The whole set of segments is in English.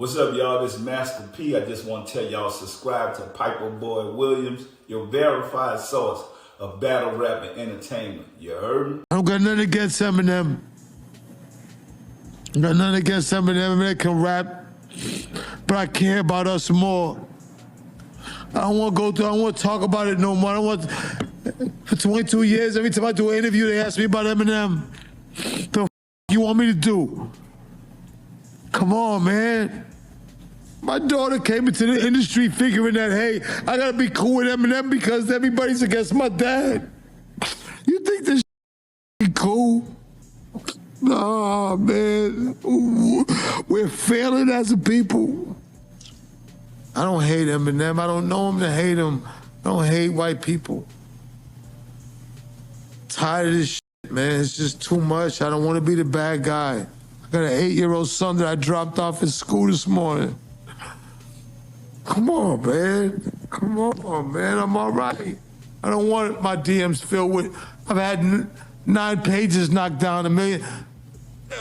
What's up, y'all? This is Master P. I just want to tell y'all subscribe to PIPERBOY Williams, your verified source of battle rap and entertainment. You heard me? I don't got nothing against Eminem. I got nothing against Eminem. Eminem can rap, but I care about us more. I don't want to go through, I don't want to talk about it no more. I don't want, for 22 years, every time I do an interview, they ask me about Eminem. The you want me to do? Come on, man. My daughter came into the industry figuring that, hey, I gotta be cool with Eminem because everybody's against my dad. You think this is cool? Nah, man. We're failing as a people. I don't hate Eminem. I don't know him to hate him. I don't hate white people. Tired of this shit, man. It's just too much. I don't want to be the bad guy. I got an 8-year-old son that I dropped off at school this morning. Come on, man. Come on, man. I'm all right. I don't want my DMs filled with, I've had 9 pages knocked down, 1 million.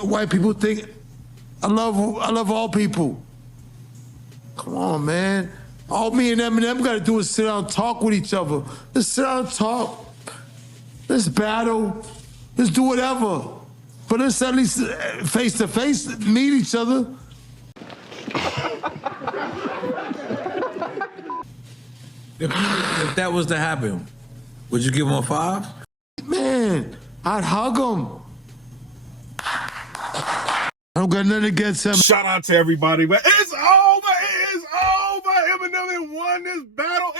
White people think, I love all people. Come on, man. All me and Eminem got to do is sit down and talk with each other. Let's sit down and talk. Let's battle. Let's do whatever. But let's at least face to face meet each other. If that was to happen, would you give him a 5? Man, I'd hug him. I don't got nothing against him. Shout out to everybody, but it's over. It is over. Eminem won this battle.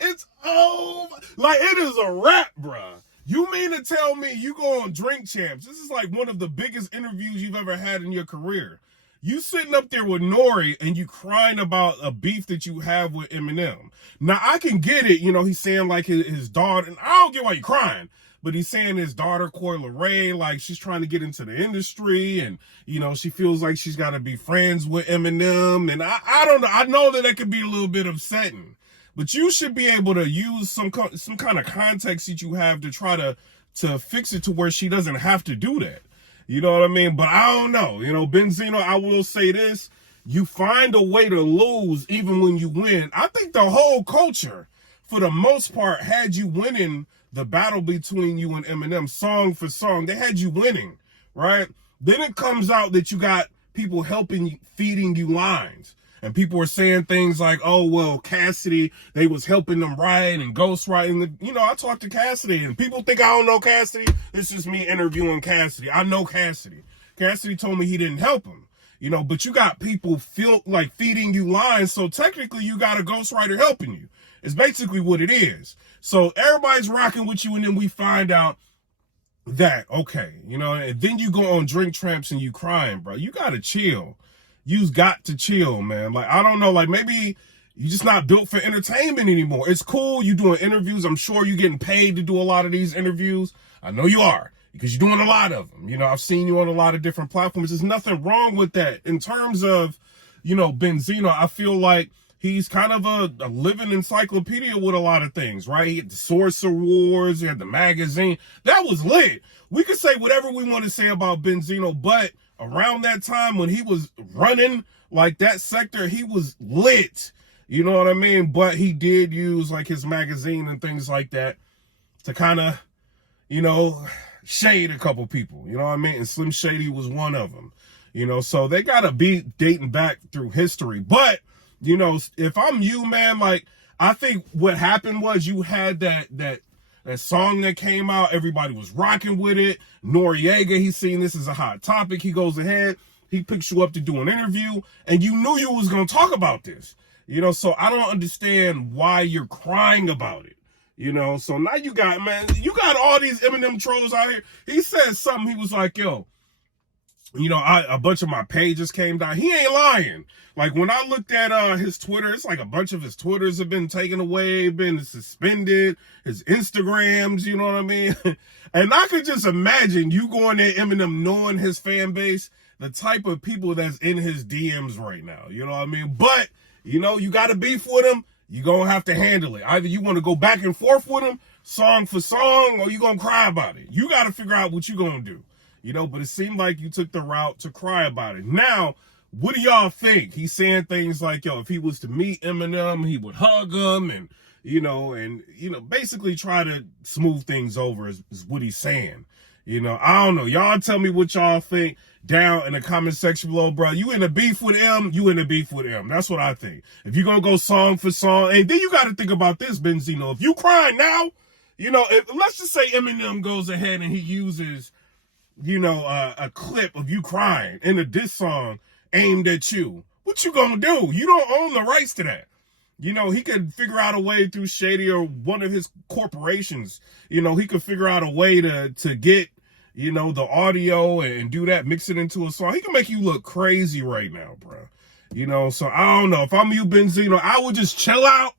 It's over. Like, it is a wrap, bruh. You mean to tell me you go on Drink Champs? This is like one of the biggest interviews you've ever had in your career. You sitting up there with Nori and you crying about a beef that you have with Eminem. Now, I can get it. You know, he's saying like his daughter, and I don't get why you're crying, but he's saying his daughter, Coi Leray, like she's trying to get into the industry and, you know, she feels like she's got to be friends with Eminem. And I don't know. I know that could be a little bit upsetting, but you should be able to use some kind of context that you have to try to fix it to where she doesn't have to do that. You know what I mean? But I don't know. You know, Benzino, I will say this. You find a way to lose even when you win. I think the whole culture, for the most part, had you winning the battle between you and Eminem, song for song. They had you winning, right? Then it comes out that you got people helping you, feeding you lines. And people were saying things like, oh, well, Cassidy, they was helping them write and ghostwriting. You know, I talked to Cassidy, and people think I don't know Cassidy. It's just me interviewing Cassidy. I know Cassidy. Cassidy told me he didn't help him. You know, but you got people feeding you lines, so technically you got a ghostwriter helping you. It's basically what it is. So everybody's rocking with you, and then we find out that, okay, you know, and then you go on Drink Champs and you crying, bro. You got to chill. You've got to chill, man. Like, I don't know, like maybe you're just not built for entertainment anymore. It's cool. You doing interviews. I'm sure you're getting paid to do a lot of these interviews. I know you are because you're doing a lot of them. You know, I've seen you on a lot of different platforms. There's nothing wrong with that. In terms of, you know, Benzino, I feel like he's kind of a living encyclopedia with a lot of things, right? He had the Source Awards, he had the magazine. That was lit. We could say whatever we want to say about Benzino, but around that time when he was running like that sector, he was lit. You know what I mean? But he did use like his magazine and things like that to kind of, you know, shade a couple people. You know what I mean? And Slim Shady was one of them. You know, so they got to be dating back through history. But, you know, if I'm you, man, like, I think what happened was you had that song that came out, everybody was rocking with it. Noriega, he's seen this as a hot topic. He goes ahead, he picks you up to do an interview, and you knew you was going to talk about this. You know, so I don't understand why you're crying about it. You know, so now you got all these Eminem trolls out here. He said something, he was like, yo, you know, a bunch of my pages came down. He ain't lying. Like, when I looked at his Twitter, it's like a bunch of his Twitters have been taken away, been suspended, his Instagrams, you know what I mean? And I could just imagine you going there, Eminem, knowing his fan base, the type of people that's in his DMs right now, you know what I mean? But, you know, you got to beef with him, you're going to have to handle it. Either you want to go back and forth with him, song for song, or you're going to cry about it. You got to figure out what you're going to do. but it seemed like you took the route to cry about it. Now, what do y'all think? He's saying things like, if he was to meet Eminem, he would hug him and basically try to smooth things over is what he's saying. I don't know. Y'all tell me what y'all think down in the comment section below, bro. You in a beef with M, you in a beef with M. That's what I think. If you're going to go song for song, and then you got to think about this, Benzino. If you crying now, let's just say Eminem goes ahead and he uses, a clip of you crying in a diss song aimed at you. What you going to do? You don't own the rights to that. He could figure out a way through Shady or one of his corporations. He could figure out a way to get, the audio and do that, mix it into a song. He can make you look crazy right now, bro. So I don't know. If I'm you, Benzino, I would just chill out,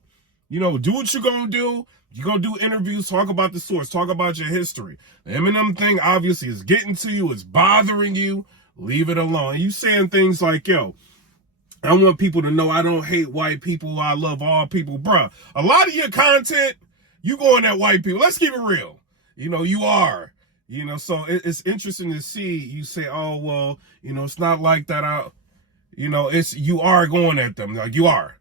do what you're going to do. You're going to do interviews, talk about the source, talk about your history. The Eminem thing obviously is getting to you, it's bothering you. Leave it alone. You saying things like, I want people to know I don't hate white people. I love all people. Bruh, a lot of your content, you going at white people. Let's keep it real. You are. So it's interesting to see you say, oh, well, it's not like that. You are going at them. Like you are.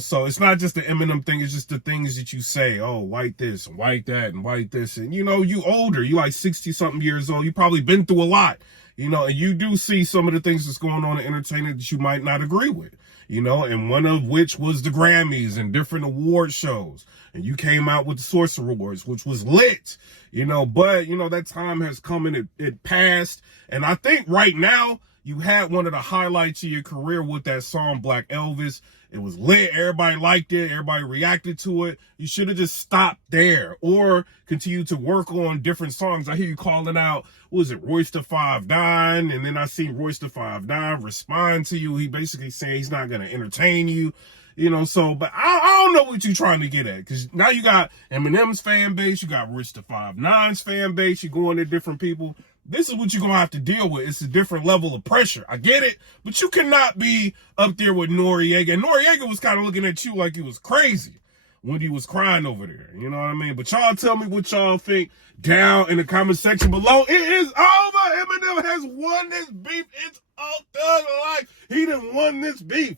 So it's not just the Eminem thing. It's just the things that you say. Oh, white this and white that and white this. And, you older. You like 60-something years old. You probably been through a lot. And you do see some of the things that's going on in entertainment that you might not agree with, and one of which was the Grammys and different award shows. And you came out with the Sorcerer Awards, which was lit, but, that time has come and it passed. And I think right now you had one of the highlights of your career with that song, Black Elvis. It was lit. Everybody liked it. Everybody reacted to it. You should have just stopped there or continued to work on different songs. I hear you calling out, what was it, Royce da 5'9", and then I see Royce da 5'9" respond to you. He basically saying he's not going to entertain you, but I don't know what you're trying to get at, because now you got Eminem's fan base, you got Royce da 5'9"'s fan base, you're going to different people. This is what you're going to have to deal with. It's a different level of pressure. I get it, but you cannot be up there with Noriega. And Noriega was kind of looking at you like he was crazy when he was crying over there. You know what I mean? But y'all tell me what y'all think down in the comment section below. It is over. Eminem has won this beef. It's all thug life. He done won this beef.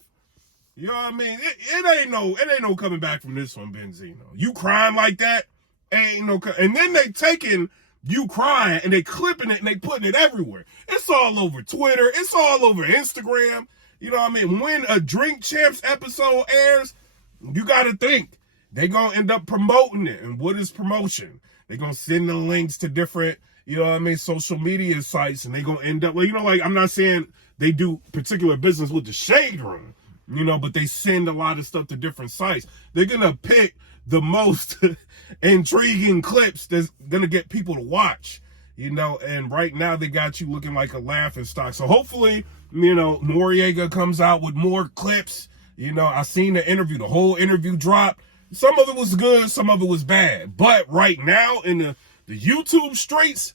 You know what I mean? It ain't no coming back from this one, Benzino. You crying like that, ain't no. And then they taking you crying and they clipping it and they putting it everywhere. It's all over Twitter. It's all over Instagram. You know what I mean? When a Drink Champs episode airs, you got to think they going to end up promoting it. And what is promotion? They going to send the links to different, social media sites, and they going to end up, I'm not saying they do particular business with the Shade Room, but they send a lot of stuff to different sites. They're going to pick the most intriguing clips that's gonna get people to watch, and right now they got you looking like a laughing stock. So hopefully, Noriega comes out with more clips. I seen the interview, the whole interview dropped. Some of it was good, some of it was bad. But right now in the YouTube streets,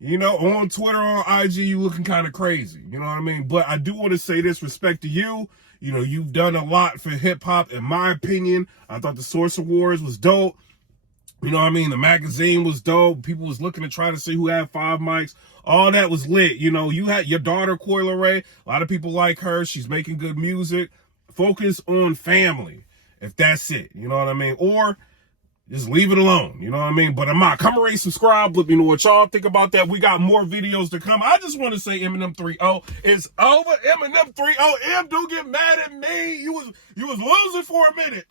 on Twitter, on IG, you looking kind of crazy. You know what I mean? But I do want to say this, respect to you. You've done a lot for hip-hop, in my opinion. I thought the Source Awards was dope. The magazine was dope. People was looking to try to see who had 5 mics. All that was lit. You had your daughter, Coil Ray. A lot of people like her. She's making good music. Focus on family, if that's it. You know what I mean? Or just leave it alone. You know what I mean? But come and rate, subscribe. Let me know what y'all think about that. We got more videos to come. I just want to say Eminem 3-0 is over. Eminem 3-0. M, don't get mad at me. You was losing for a minute.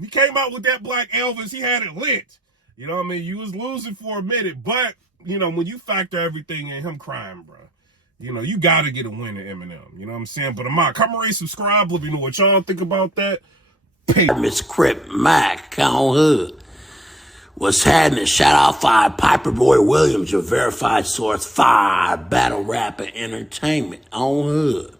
He came out with that Black Elvis. He had it lit. You know what I mean? You was losing for a minute. But, when you factor everything in, him crying, bro, you got to get a win at Eminem. You know what I'm saying? But come and rate, subscribe. Let me know what y'all think about that. Peace. Miss Crip Mac on hood. What's happening? Shout out 5 PIPERBOY Williams, your verified source 5 battle rap and entertainment on hood.